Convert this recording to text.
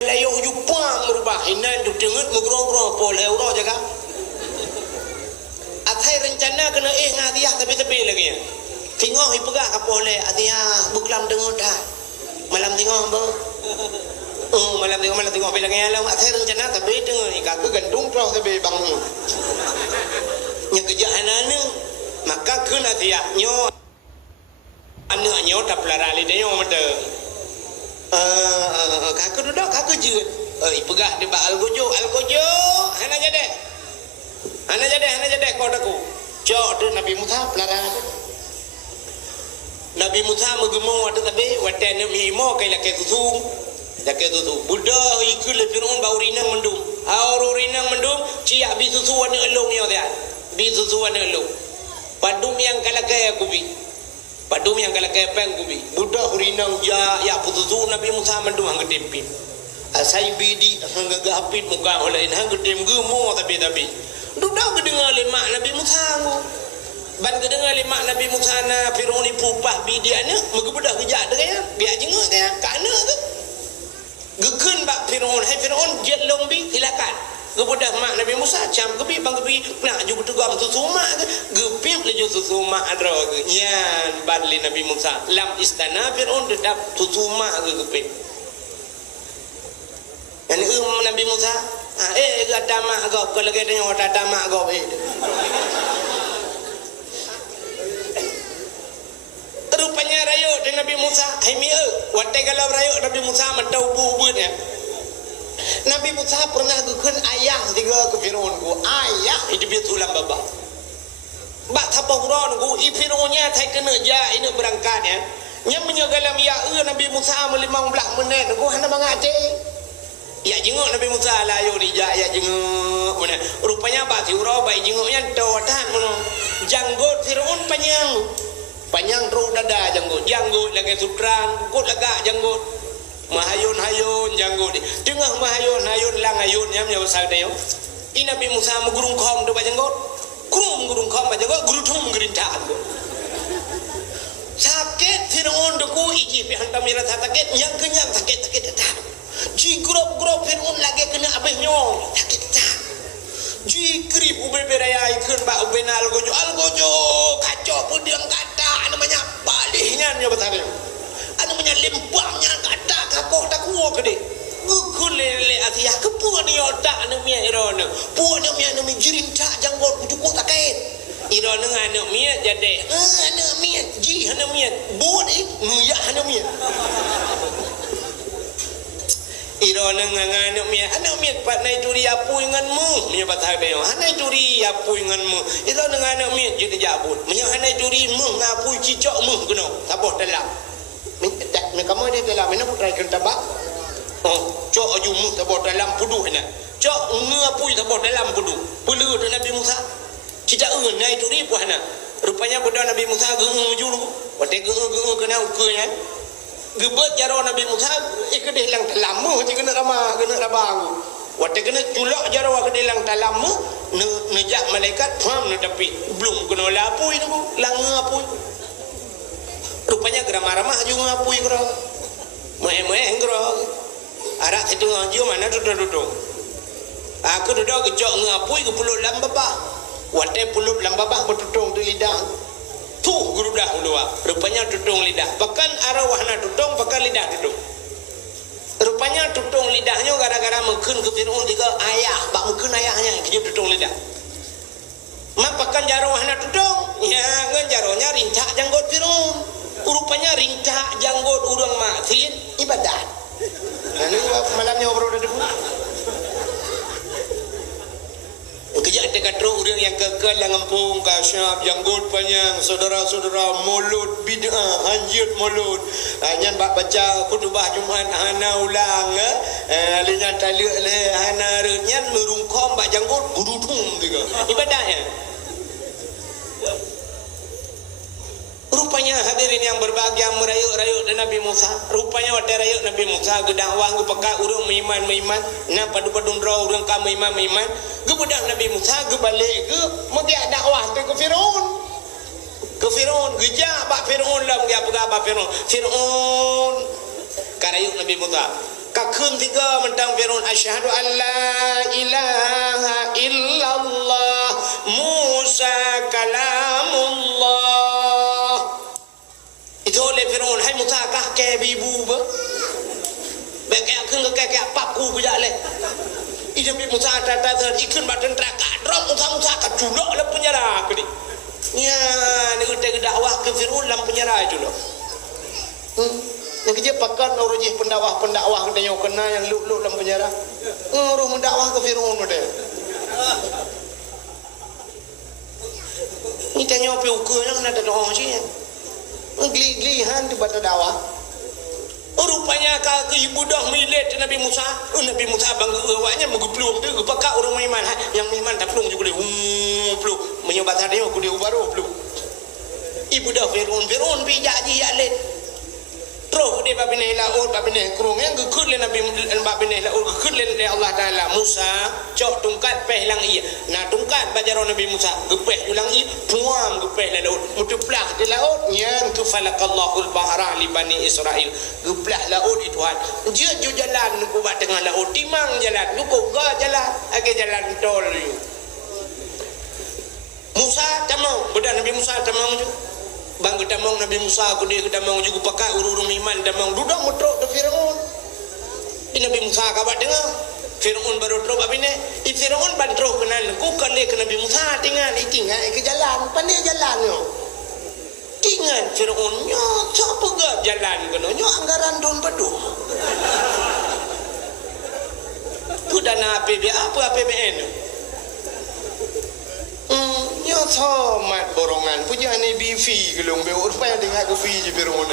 layo jupang merubah hinan tu dengut mugrong-grong poleh uro jaga athai rencana kena ngadiah tapi lagi ya tengok ipegah ka poleh adiah buklam dengut dah malam tengok bo malam tengok bilang alam athai rencana tapi dengut ikak gantung pro tapi bang nya kejahanana maka kena dia nyo anu nyo tak pelarali dia nyo mede kakak duduk kakak jeut ipegah di ba algojo hana jade kau daku cok tu Nabi Musa pelarang Nabi Musa mengemong ada tapi watan mi mo kai lake tutu buddha ikut le firun bau rinang mendum cia bi susu wana elong yo dia bi susu wana elong padum yang kalake kubi padum yang kalake peng kubi buddha rinang ya pututu Nabi Musa mendum hang gedempin asai bidi hang gagapit muka olain hang gedem gemo tapi dudak kedengar lemak Nabi Musa ngo ban kedengar lemak Nabi Musa na firun ni pupah bidi ana megebedah kejak dia biar jenguk dia kana ke gekeun bak firun hai firun jet lombi silakan kebedah mak Nabi Musa cam kebi bang kebi nak juga tegam susuma ke gepip le susuma adro ke nyan badli Nabi Musa lam istana firun dedap susuma ke gepip yani Nabi Musa kata mak kau kalau kita nyawa tata mak kau rupanya rayu dengan Nabi Musa watai kalau rayu Nabi Musa mentau bu-bunya Nabi Musa pernah gukun ayah tiga ke Fir'aun ku ayah itu biar tulang baba bak tapahuran ku Fir'aunnya tak kena ja ini berangkat ya yang menyegalam ya Nabi Musa 15 menit ku hana mengate ya jenguk Nabi Musa layu di ja ya jenguk mana rupanya bak tiura baik jenguknya tawatan mana janggut Fir'aun panjang terus dada janggut lagi sutran kut lagak janggut mahayun janggut tengah mahayun lang ayun yang besar dia ini Nabi Musa menggurung khom tu bajanggut gurung khom bajanggut guru thum gerintaan sakit Fir'aun deku iji pi hantam mira sakit yang kenyang sakit dah ji grup Fir'aun lagi kena abeh nyong sakit dah ji krip ube beraya ikun ba ube na algojo kacau pun dia kata namanya balihnya nya besar dia namanya lempangnya kata kakoh tak kuat ke dia gukun lele asiah kepuan ni otak namanya irona puan namanya jirinta janggot cukup tak kait irona anak mia jadi anak mia ji namanya buat nguyak namanya irona anak mia pat nai turi apu inganmu nya batah dia hanai turi apu inganmu irona anak mia jadi jabut nya hanai turi mu ngapu cicok mu kena taboh dalam kamu dia dalam mana putrai kentabak cok ajumu tabot dalam pudu na cok ngapui tabot dalam pudu pulu tu Nabi Musa kita nai tu ribu hana rupanya pada Nabi Musa julu wate kena ukenya gebet jaro Nabi Musa ikadeh lang talamu kena rabang wate kena culok jaro ikadeh lang talamu nejak malaikat faham na tapi belum kena lapui tu lang ngapui rupanya geramah-ramah juga ngapui kero moe kero arak itu ngaji mana duduk aku duduk kecok ngapui ke pulut lambabah wate pulut lambabah bertutung tu lidah tuh guru dah ulua rupanya tutung lidah bahkan arwahna tutung bahkan lidah tutung rupanya tutung lidahnya gara-gara mungkin ke Fir'aun tiga ayah bak mungkin ayahnya kejut tutung lidah mak bahkan jarwahna tutung ya ngan jaronya rincak janggut Fir'aun rupanya ringkak janggut urang makin ibadat ini malamnya obrol dari kejak dekat urang yang kekal yang ngempung kasyap janggut panjang saudara-saudara mulut bid'ah hanjut mulut hanya baca khutbah Jumaat hana ulang linya taluk le hana renyan merungkom bak janggut gurudung juga ibadahnya rupanya hadirin yang berbahagia merayuk-rayuk dan Nabi Musa rupanya wadah rayuk Nabi Musa gedakwah gepeka urang meiman na padu-padu ndra urang ka meiman gebudak Nabi Musa gebalik ke megiak dakwah ke Fir'aun gejak bak Fir'aun lah megiak pegah bak Fir'aun karayuk Nabi Musa Kakun tiga mentang Fir'aun asyhadu an la ilaha illallah Musa kalamullah. Itu oleh Fir'aun hai Musa kah ke bibu ba. Baik kakun ke paku bijak leh. Ida bi Musa tata ikun badan neraka drop Musa ka julok dalam penjara ke ni. Ya, ni kita dakwah ke Fir'aun dalam penjara julok. Yang kerja pakat urujih pendakwah kita yang kena yang luk dalam penjara. Uruh mendakwah ke Fir'aun dia. Ni tanya apa ukurnya kena ada doa sini. Geli-gelihan di bata dakwah. Rupanya ke ibu dah milet Nabi Musa. Nabi Musa bangga awaknya menguplung tu pakak orang iman yang iman tak pelung juga dia. Pelung menyobat dia aku dia baru pelung. Ibu dah Fir'aun bijak ji alit. Terus dia babineh laut babineh kurung yang gekut le Nabi babineh laut gekut le Allah Taala Musa cok tungkat peh lang ia nah tungkat bajaro Nabi Musa gepeh ulang i puam gepeh le laut mutuplah di laut nyan tu falaqallahul bahra li bani Israil geplah laut itu Tuhan je ju jalan ku buat tengah laut timang jalan ku ga jalan age jalan tol you Musa tamau bedan Nabi Musa tamau je bang kita mau Nabi Musa aku dia kita mau juga pakai urung iman kita mau duduk mutrok ke Fir'aun. Nabi Musa kabat dengar Fir'aun baru teruk apa ni? Fir'aun bantroh kenal ku kali ke Nabi Musa tinggal ke jalan pandai jalan yo. Tinggal Fir'aun nyo siapa gak jalan kena nyo anggaran don beduh. Tu dana APBN. Nyo thomat borongan punya ni BV gelung be urpa yang dengar ke fee je Fir'aun.